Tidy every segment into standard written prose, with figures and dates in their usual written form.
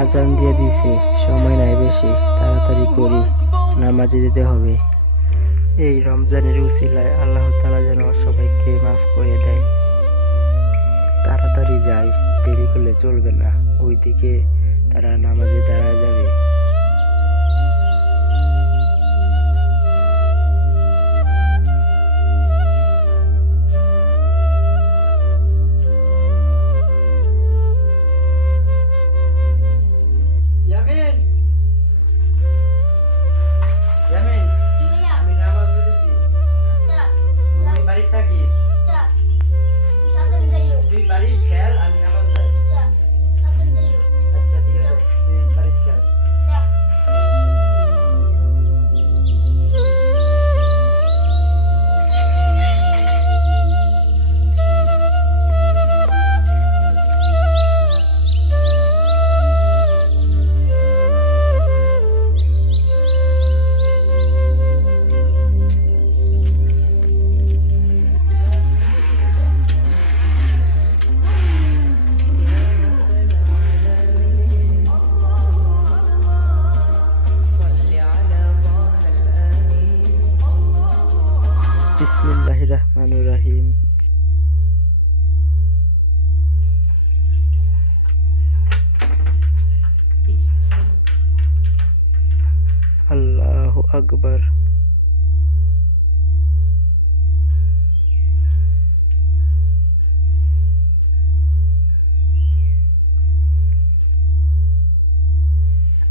আজান দিয়ে দিছে, সময় নাই বেশি, তাড়াতাড়ি করি, নামাজে যেতে হবে। এই রমজানের উসিলায় আল্লাহ তাআলা যেন সবাইকে মাফ করে দেয়। তাড়াতাড়ি যাই, দেরি করলে চলবে না, ওইদিকে তারা নামাজে দাঁড়ায় যাবে। বিসমিল্লাহির রহমানির রহিম। আল্লাহু আকবার।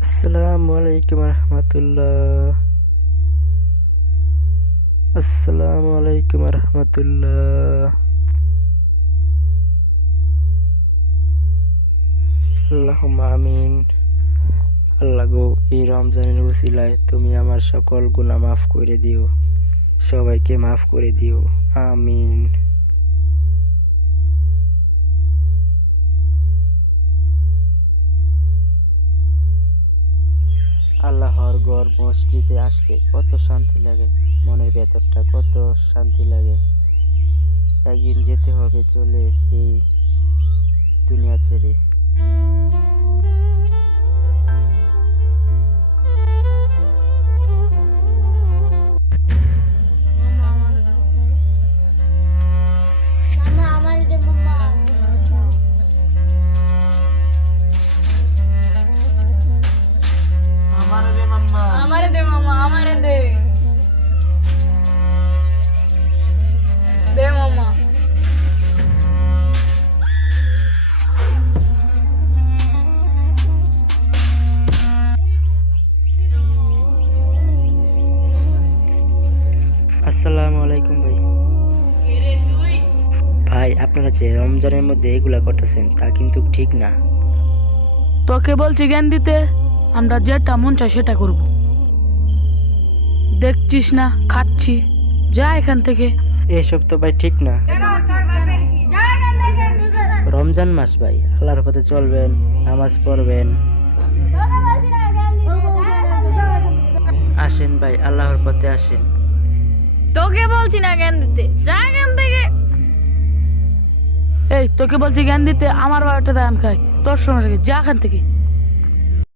আসসালামু আলাইকুম রহমতুল্লাহ। আসসালামু আলাইকুম রহমতুল্লাহ। আল্লাহুম্মা আমিন। আল্লাহ গো, এই রমজানের উসিলায় তুমি আমার সকল গুনাহ মাফ করে দিও, সবাইকে মাফ করে দিও, আমিন। আল্লাহর ঘর মসজিদে আসলে কত শান্তি লাগে, মনের ভেতরটা কত শান্তি লাগে। একদিন যেতে হবে চলে এই দুনিয়া ছেড়ে। আসসালামু আলাইকুম ভাই। ভাই, আপনারা যে রমজানের মধ্যে এগুলা করতেছেন তা কিন্তু ঠিক না। তোকে বলছি জ্ঞান দিতে, আমরা যেটা মন চাই সেটা করব। দেখছিস না খাচ্ছি, যা এখান থেকে। এসব তো ভাই ঠিক না। রমজান মাস ভাই, আল্লাহর পথে চলবেন, নামাজ পড়বেন। আসেন ভাই, আল্লাহর পথে আসেন। তোকে বলছি না জ্ঞান দিতে, যা এখান থেকে। এই তোকে বলছি জ্ঞান দিতে, আমার বাবাটা দাম খাই, তোর সময় যা এখান থেকে।